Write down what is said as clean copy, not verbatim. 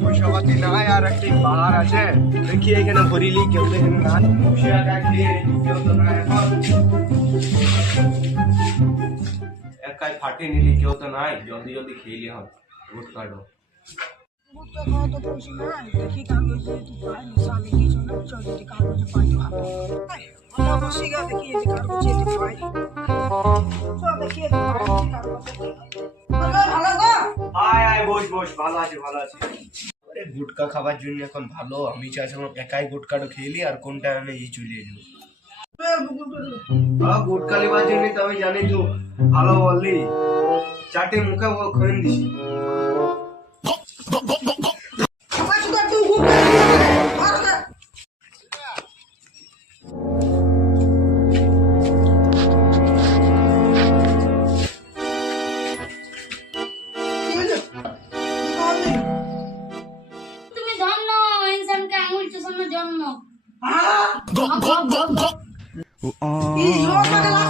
পয়সাপাতি নাই আর একটি পাহাড় আছে, দেখি এখানে ভরিলি কেউ তো এখানে না, মুশিয়াটা খেয়ে কেউ তো নাই এখন, একাই ফাটে নিলি কেউ তো নাই, জলদি জলদি খেয়ে হন ভোট কাটো। ভুট্টা খাওয়া তো পয়সা নাই, দেখি কাগজে তুই পাই সালে কিছু না, চল যদি কাগজে পাই তো ভালো। আমরা বসি গা দেখি যদি কাগজে তুই পাই, চল দেখি যদি পাই কাগজে। ভালো ভালো গো, আয় আয় বস বস, ভালো আছে ভালো আছে। আরে গুটকা খাবার জন্য এখন ভালো, আমি চাইছিলাম একাই গুটকাটা খেলি আর কোনটা আমি এই চলে যাবো। গুটকা লিবার জন্য তো আমি জানি তো ভালো বললি, চাটে মুখে খোয়েন দিছি। আমার শুধু একটু গুপ্ত ভালো না। তুমি ধন্য ইনসানকে আঙুল চুষানোর জন্য। কি জোর লাগে